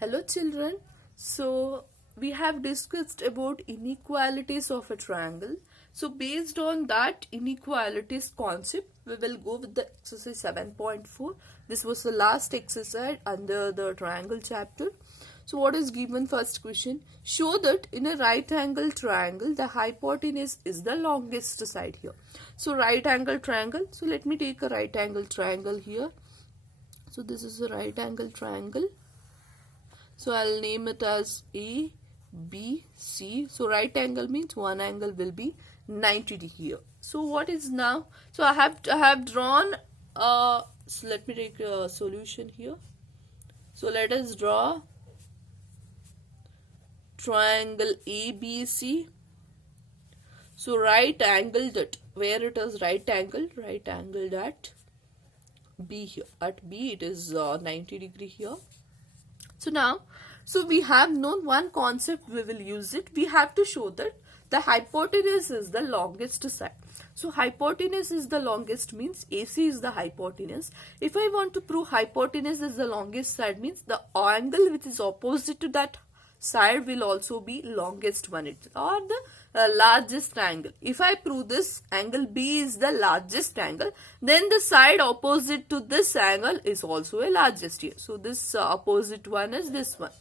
Hello children. So we have discussed about inequalities of a triangle. So based on that inequalities concept, we will go with the exercise 7.4. This was the last exercise under the triangle chapter. So what is given first question? Show that in a right angle triangle, the hypotenuse is the longest side here. So right angle triangle. So let me take a right angle triangle here. So this is a right angle triangle. So I'll name it as A, B, C. So right angle means one angle will be 90 degree here. So what is now? So I have drawn. So let me take a solution here. So let us draw triangle ABC. So right angle that where it is right angle at B here. At B it is 90 degree here. So now, so we have known one concept, we will use it. We have to show that the hypotenuse is the longest side. So hypotenuse is the longest means AC is the hypotenuse. If I want to prove hypotenuse is the longest side means the angle which is opposite to that side will also be longest one or the largest angle. If I prove this angle B is the largest angle, then the side opposite to this angle is also a largest here. So this opposite one is this one.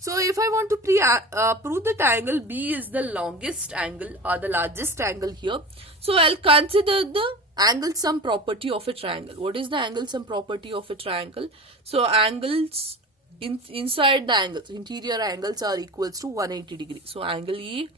So if I want to prove that angle B is the longest angle or the largest angle here, so I'll consider the angle sum property of a triangle. What is the angle sum property of a triangle? So angles inside the angles, interior angles are equals to 180 degree. So angle A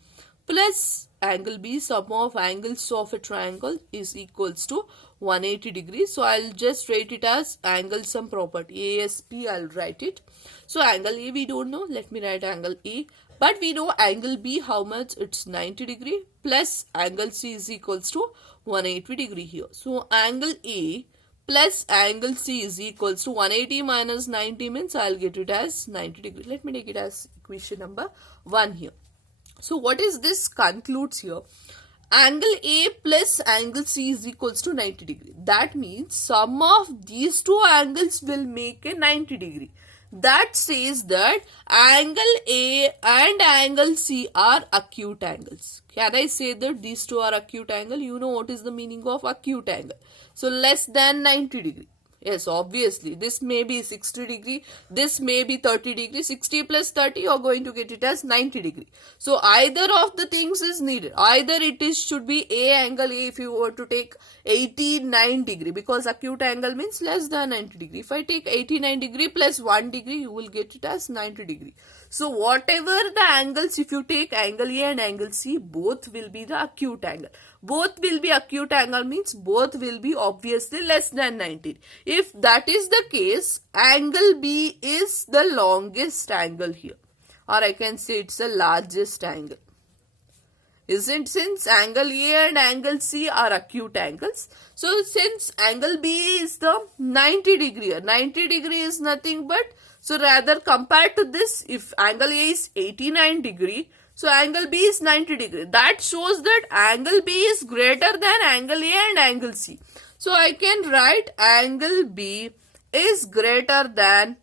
plus angle B, sum of angles of a triangle is equals to 180 degrees. So I'll just write it as angle sum property, ASP I'll write it. So angle A we don't know, let me write angle A. But we know angle B how much, it's 90 degree plus angle C is equals to 180 degree here. So angle A plus angle C is equals to 180 minus 90 means I'll get it as 90 degree. Let me take it as equation number 1 here. So what is this concludes here? Angle A plus angle C is equals to 90 degree. That means sum of these two angles will make a 90 degree. That says that angle A and angle C are acute angles. Can I say that these two are acute angle? You know what is the meaning of acute angle. So less than 90 degree. Yes, obviously this may be 60 degree, this may be 30 degree. 60 plus 30 you are going to get it as 90 degree. So either of the things is needed. Either it is should be A angle A if you were to take 89 degree, because acute angle means less than 90 degree. If I take 89 degree plus 1 degree you will get it as 90 degree. So whatever the angles, if you take angle A and angle C, both will be the acute angle. Both will be acute angle means both will be obviously less than 90. If that is the case, angle B is the longest angle here. Or I can say it's the largest angle. Isn't, since angle A and angle C are acute angles. So since angle B is the 90 degree, 90 degree is nothing but, so rather compared to this, if angle A is 89 degree, so angle B is 90 degree. That shows that angle B is greater than angle A and angle C. So I can write angle B is greater than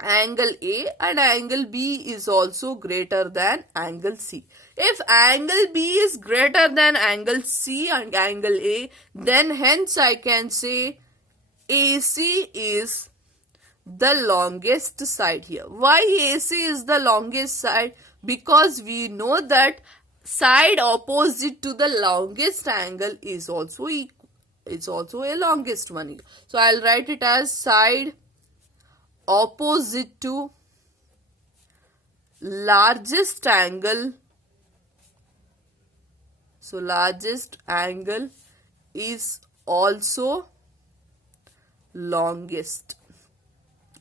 angle A and angle B is also greater than angle C. If angle B is greater than angle C and angle A, then hence I can say AC is the longest side here. Why AC is the longest side? Because we know that side opposite to the longest angle is also equal. It's also a longest one. So I'll write it as side opposite to largest angle. So largest angle is also longest.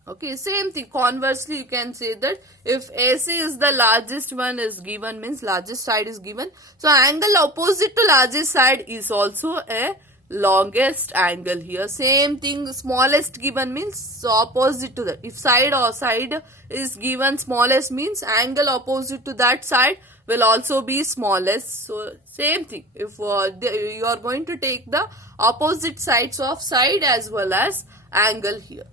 Okay, same thing. Conversely, you can say that if AC is the largest one is given, means largest side is given. So angle opposite to largest side is also a longest angle here. Same thing, smallest given means opposite to that. If side or side is given smallest means angle opposite to that side will also be smallest. So same thing, if you are going to take the opposite sides of side as well as angle here.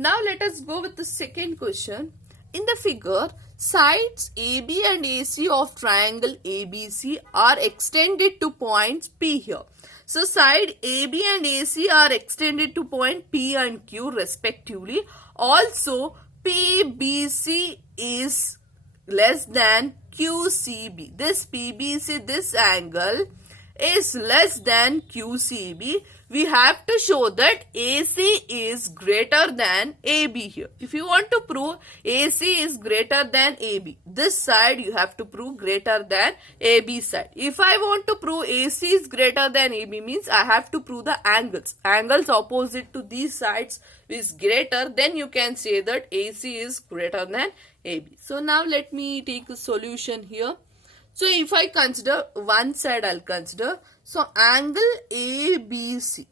Now let us go with the second question. In the figure, sides AB and AC of triangle ABC are extended to points P here. So side AB and AC are extended to point P and Q respectively. Also, PBC is less than QCB. This PBC, this angle is less than QCB. We have to show that AC is greater than AB here. If you want to prove AC is greater than AB, this side you have to prove greater than AB side. If I want to prove AC is greater than AB means I have to prove the angles. Angles opposite to these sides is greater, then you can say that AC is greater than AB. So now let me take a solution here. So if I consider one side, I'll consider. So angle ABC,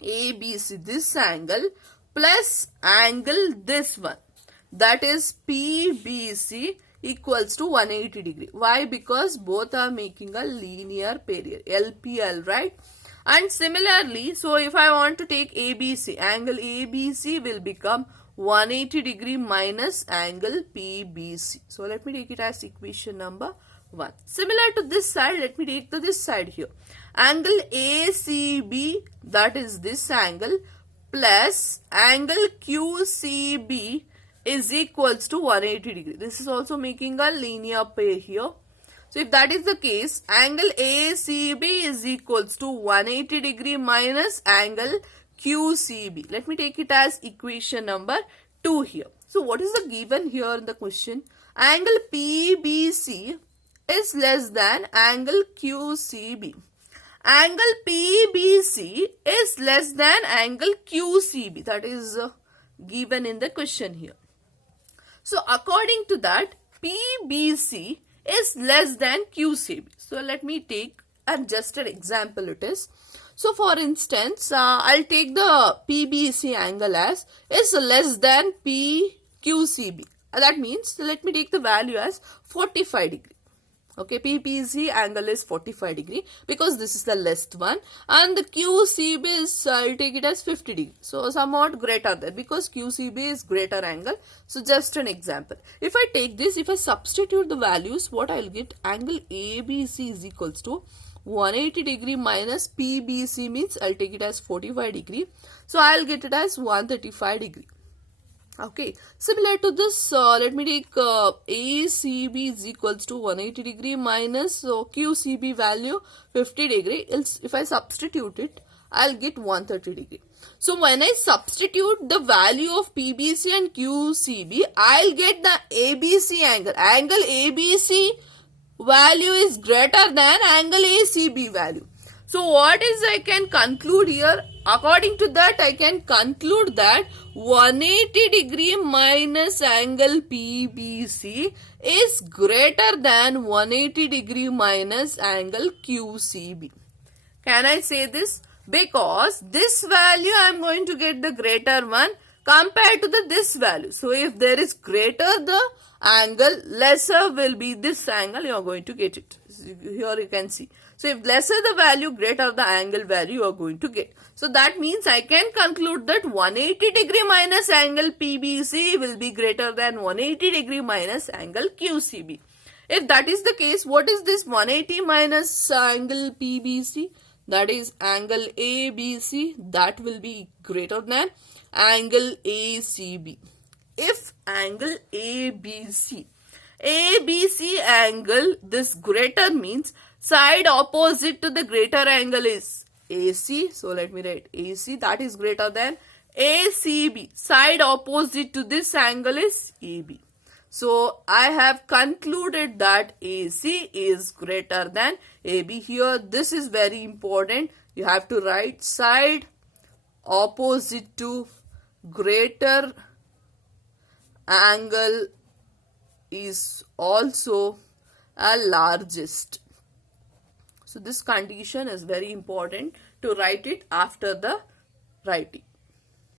this angle plus angle this one, that is PBC equals to 180 degree. Why? Because both are making a linear period, LPL, right? And similarly, so if I want to take ABC, angle ABC will become 180 degree minus angle PBC. So let me take it as equation number 1. Similar to this side, let me take this side here. Angle ACB, that is this angle, plus angle QCB is equals to 180 degree. This is also making a linear pair here. So if that is the case, angle ACB is equals to 180 degree minus angle QCB. Let me take it as equation number 2 here. So what is the given here in the question? Angle PBC is less than angle QCB. Angle PBC is less than angle QCB. That is given in the question here. So according to that, PBC is less than QCB. So let me take just an example it is. So for instance, I'll take the PBC angle as is less than PQCB. That means let me take the value as 45 degree. Okay, PBC angle is 45 degree because this is the less one, and the QCB is, I'll take it as 50 degree. So somewhat greater there because QCB is greater angle. So just an example. If I take this, if I substitute the values, what I'll get? Angle ABC is equals to 180 degree minus PBC means I'll take it as 45 degree. So I'll get it as 135 degree. Okay, similar to this, let me take ACB is equals to 180 degree minus QCB value 50 degree. If I substitute it, I'll get 130 degree. So when I substitute the value of PBC and QCB, I'll get the ABC angle. Angle ABC value is greater than angle ACB value. So what is I can conclude here? According to that, I can conclude that 180 degree minus angle PBC is greater than 180 degree minus angle QCB. Can I say this? Because this value I am going to get the greater one compared to this value. So if there is greater the angle, lesser will be this angle, you are going to get it. Here you can see. So if lesser the value, greater the angle value you are going to get. So that means I can conclude that 180 degree minus angle PBC will be greater than 180 degree minus angle QCB. If that is the case, what is this 180 minus angle PBC? That is angle ABC, that will be greater than angle ACB. If angle ABC angle, this greater means side opposite to the greater angle is AC. So let me write AC, that is greater than ACB. Side opposite to this angle is AB. So I have concluded that AC is greater than AB. Here this is very important. You have to write side opposite to greater angle is also a largest. So this condition is very important to write it after the writing.